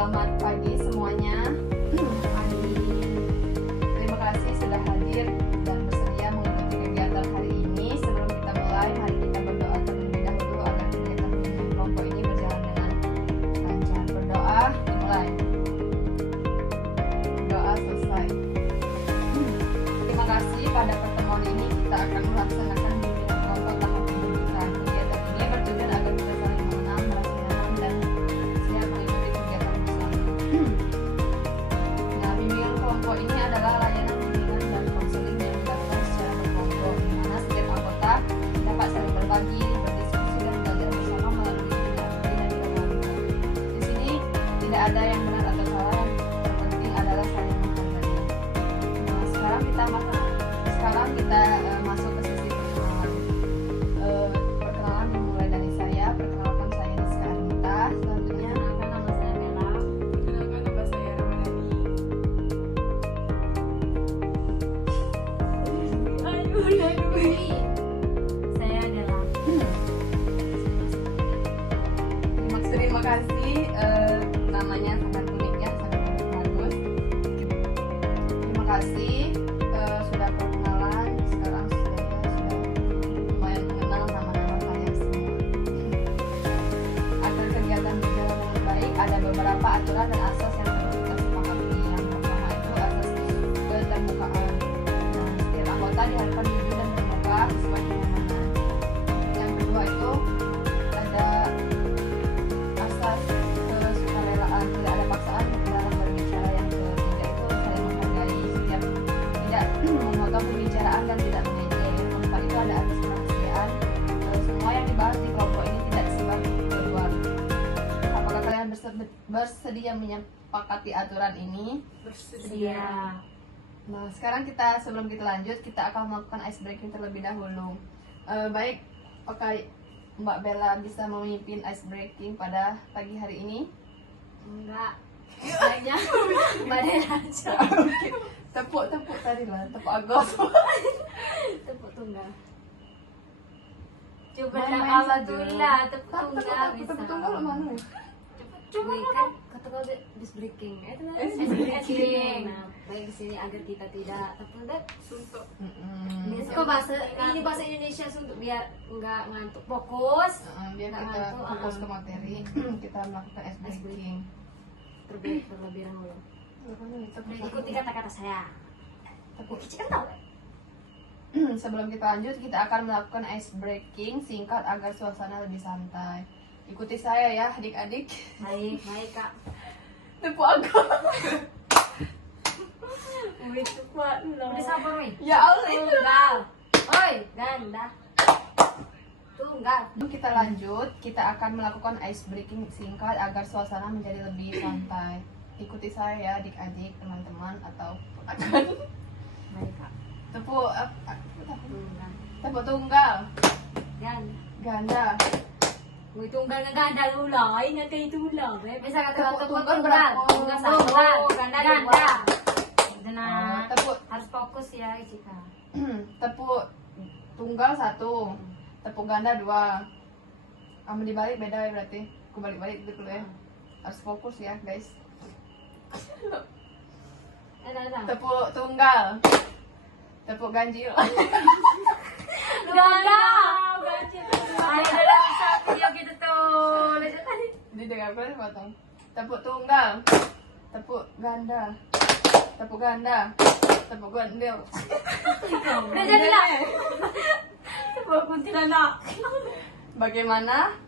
Selamat pagi semuanya. Terima kasih sudah hadir dan bersedia mengikuti kegiatan hari ini. Sebelum kita mulai, mari kita berdoa terlebih dahulu agar kegiatan bimbingan kelompok ini berjalan dengan lancar. Berdoa dimulai. Doa selesai. Terima kasih, pada pertemuan ini kita akan melaksanakan bimbingan kelompok tahap pendidikan. Kegiatan ini bertujuan agar kita saling mengenal, merasa nyaman, dan siap mengikuti kegiatan bersama. Nah, bimbingan kelompok ini adalah layanan bimbingan dan konseling yang dilakukan secara berkelompok, di mana setiap anggota dapat saling berbagi, berdiskusi, dan belajar bersama melalui bimbingan yang dilakukan. Di sini tidak ada yang benar atau salah, yang terpenting adalah saling menghargai. Nah, sekarang kita masuk ke sesi perkenalan. Perkenalan dimulai dari saya. Perkenalkan, saya Rizka Arnita. Selanjutnya, Nama saya Bella. Perkenalkan, nama saya Ramadhani. Saya adalah terima kasih. Namanya sangat unik ya, sangat bagus. Terima kasih sudah perkenalan. Sekarang saya sudah lumayan mengenal nama-nama kalian semua. Agar kegiatan berjalan dengan baik, ada beberapa aturan dan asas yang perlu kita sepakati. Yang pertama itu asas keterbukaan. Nah, setiap anggota diharapkan jujur dan terbuka sesuai kenyamanan. Yang kedua itu ada asas kesukarelaan, tidak ada paksaan dalam berbicara. Yang ketiga itu saling menghargai, setiap tidak memotong pembicaraan dan tidak mengejek. Yang keempat itu ada asas kerahasiaan. Semua yang dibahas di kelompok ini tidak disebar keluar. Apakah kalian bersedia menyepakati aturan ini? Bersedia. Nah, sekarang sebelum kita lanjut, kita akan melakukan ice breaking terlebih dahulu. Baik, oke, Mbak Bella bisa memimpin ice breaking pada pagi hari ini. Enggak. Hanya badan aja. Oke. Tepuk tadi lah, tepuk agos. Tepuk tunggal. Coba Main-main lah saja. dulu lah, tepuk tunggal bisa. Tepuk tunggal mana? Coba kan kata kau bis breaking. Itu lah Ice ice breaking. breaking. Nah, baik di sini agar kita tidak terpendet. Suntuk. Kok ini bahasa Indonesia untuk biar enggak ngantuk, fokus. Biar Nggak kita ngantuk, fokus ke materi, kita melakukan ice breaking. terlebih dahulu. Ikuti kata-kata saya. Tepuk. Kecil kan tahu. Sebelum kita lanjut, kita akan melakukan ice breaking singkat agar suasana lebih santai. Ikuti saya ya, adik-adik. Baik, baik kak. Tepuk agos. Wih, cepat. Udah sabar wih. Ya Allah, itu. Tunggal. Oi, ganda. Tunggal. Kita lanjut, kita akan melakukan ice breaking singkat agar suasana menjadi lebih santai. Ikuti saya ya, adik-adik, teman-teman, atau akan Baik kak. tepuk Tunggal. tepuk tunggal, Ganda. ganda. Wih, tunggal nggak ganda dulu lah. Ini kayak itu lah. Bisa kata Tepuk tunggal. tunggal berapa? Tunggal satu. Ganda ganda. Nah, Tepuk harus fokus ya Cika. tepuk tunggal 1, tepuk ganda 2. Kamu dibalik beda ya berarti. Aku balik-balik gitu ya. Harus fokus ya guys. Ada. Tepuk tunggal, tepuk ganjil. Ganda. Ayo dalam satu yuk kita tuh. Lanjut tadi. Didengarkan potong. Tepuk tunggal, tepuk ganda, tepuk ganda, tepuk gandil. Udah jadi lah. Tepuk kuntilanak. Bagaimana?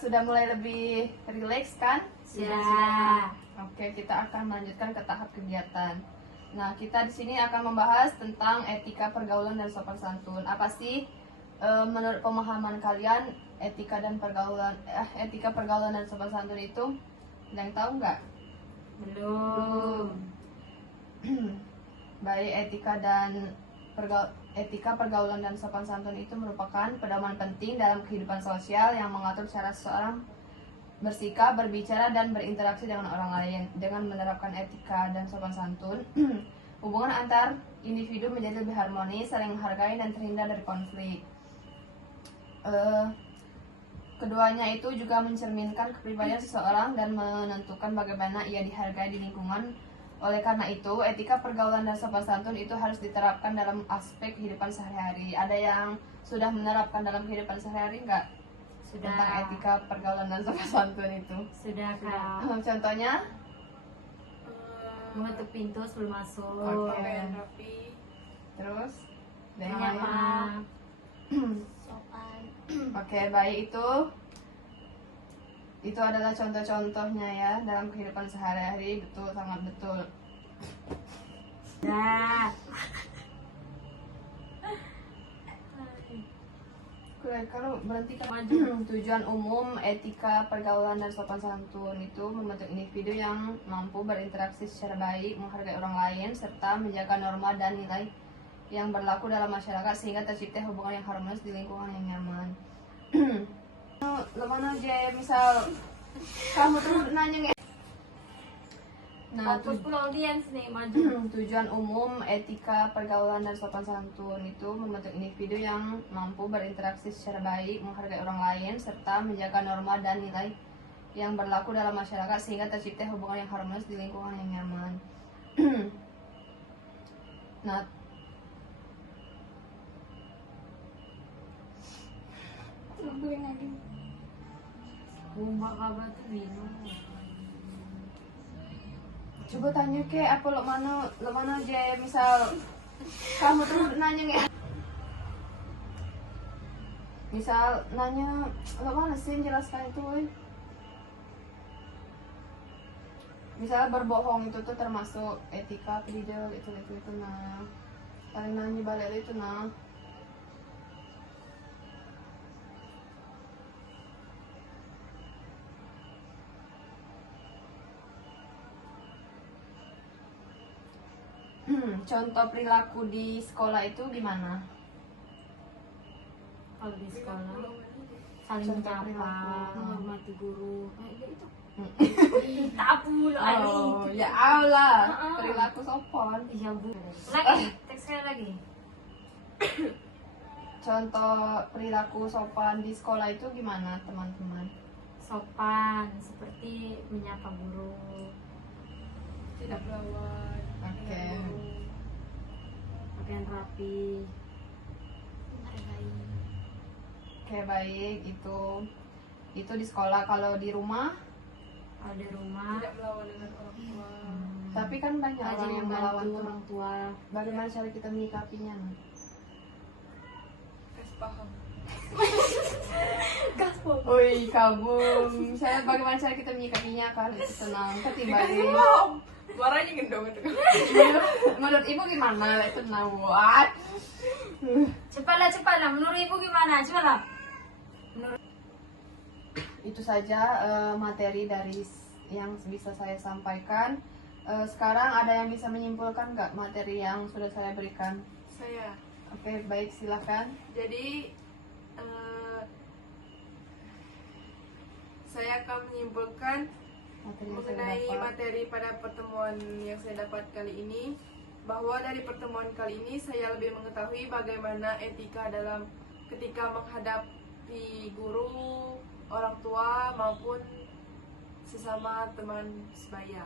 Sudah mulai lebih rileks kan? Sudah. Oke, kita akan melanjutkan ke tahap kegiatan. Nah, kita di sini akan membahas tentang etika pergaulan dan sopan santun. Apa sih menurut pemahaman kalian etika pergaulan dan sopan santun itu? Ada yang tahu nggak? Belum. Baik, etika pergaulan dan sopan santun itu merupakan pedoman penting dalam kehidupan sosial yang mengatur cara seseorang bersikap, berbicara, dan berinteraksi dengan orang lain. Dengan menerapkan etika dan sopan santun, hubungan antar individu menjadi lebih harmonis, saling menghargai, dan terhindar dari konflik. Keduanya itu juga mencerminkan kepribadian seseorang dan menentukan bagaimana ia dihargai di lingkungan. Oleh karena itu, etika pergaulan dan sopan santun itu harus diterapkan dalam aspek kehidupan sehari-hari. Ada yang sudah menerapkan dalam kehidupan sehari-hari nggak? Sudah. Tentang etika pergaulan dan sopan santun itu. Sudah Kak. Contohnya? Mengetuk pintu sebelum masuk. Oke. Pakaian rapi. Terus? Dan yang lain? Menyapa. Sopan. Oke, baik, itu adalah contoh-contohnya ya dalam kehidupan sehari-hari. Betul, sangat betul. Nah, Kalau berhenti kan tujuan umum etika pergaulan dan sopan santun itu membentuk individu yang mampu berinteraksi secara baik, menghargai orang lain, serta menjaga norma dan nilai yang berlaku dalam masyarakat sehingga tercipta hubungan yang harmonis di lingkungan yang nyaman. Lemana aja misal kamu tuh nanya nah fokus pula audiens nih maju. tujuan umum etika pergaulan dan sopan santun itu membentuk individu yang mampu berinteraksi secara baik, menghargai orang lain, serta menjaga norma dan nilai yang berlaku dalam masyarakat sehingga tercipta hubungan yang harmonis di lingkungan yang nyaman. Nah, Tungguin lagi. Bumba kabar tuh minum. coba tanya ke apa lo mana aja misal kamu tuh nanya nggak? Misal nanya lo mana sih jelaskan itu, woy. Misalnya berbohong itu tuh termasuk etika tidak itu nah paling nanya balik itu nah. Contoh perilaku di sekolah itu gimana? Kalau di sekolah saling Contoh menyapa, perilaku. menghormati guru. Kayak gitu. Tak pula Oh, Ali. ya Allah, Heeh. perilaku sopan. Iya bu. Lagi, teks sekali lagi. Contoh perilaku sopan di sekolah itu gimana, teman-teman? Sopan, seperti menyapa guru. Tidak melawan. Oke. dengan guru. Pakaian rapi. Menghargai. Oke, baik, itu di sekolah. Kalau di rumah, Kalau di rumah, Tidak melawan dengan orang tua. tapi kan banyak orang rajin yang melawan membantu tuh. orang tua. Bagaimana cara kita menyikapinya? Nah? Kasih paham. Gaspol. Woi, kamu. Misalnya bagaimana cara kita menyikapinya kan itu tenang, ketimbang Paham. Suaranya gendong itu. menurut ibu gimana? Itu tenang, what? Cepatlah. Menurut ibu gimana? Cepatlah. Itu saja materi dari yang bisa saya sampaikan. Sekarang ada yang bisa menyimpulkan nggak materi yang sudah saya berikan? Saya. Oke, baik, silakan. Jadi saya akan menyimpulkan Materi yang saya mengenai dapat. materi pada pertemuan yang saya dapat kali ini, bahwa dari pertemuan kali ini saya lebih mengetahui bagaimana etika dalam ketika menghadapi guru, orang tua maupun sesama teman sebaya.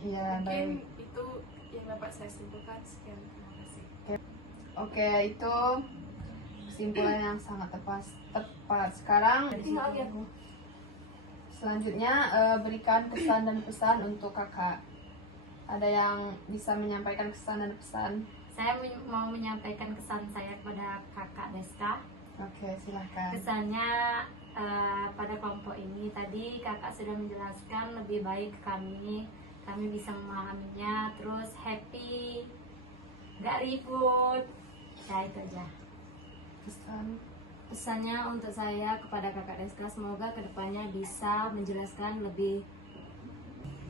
Iya, Mungkin baik. itu yang dapat saya simpulkan. Sekian, terima kasih. Oke, itu kesimpulan yang sangat tepat. Sekarang Tinggal lagi aku. selanjutnya berikan kesan dan pesan untuk kakak. Ada yang bisa menyampaikan kesan dan pesan? Saya mau menyampaikan kesan saya kepada kakak Deska. Oke, silahkan. Kesannya pada kelompok ini tadi kakak sudah menjelaskan lebih baik ke kami bisa memahaminya, terus happy, gak ribut. Ya itu aja. Pesan. Pesannya untuk saya kepada kakak Deska, semoga kedepannya bisa menjelaskan lebih.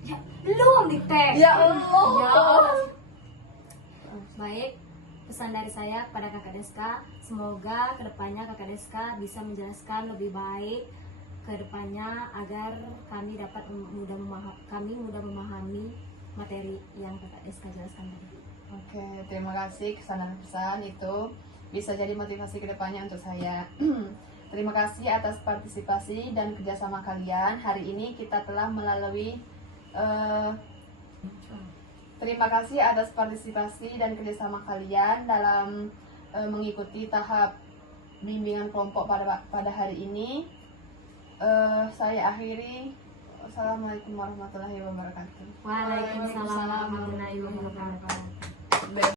Ya belum diktek. Ya Allah. Ya Allah. Baik, pesan dari saya kepada kakak Deska, semoga kedepannya kakak Deska bisa menjelaskan lebih baik kedepannya agar kami dapat mudah memahami materi yang kakak Deska jelaskan tadi. Oke, terima kasih kesan dan pesan itu bisa jadi motivasi kedepannya untuk saya. Terima kasih atas partisipasi dan kerjasama kalian. Hari ini kita telah melalui terima kasih atas partisipasi dan kerjasama kalian dalam mengikuti tahap bimbingan kelompok pada hari ini. Saya akhiri. Wassalamualaikum warahmatullahi wabarakatuh. Waalaikumsalam warahmatullahi wabarakatuh.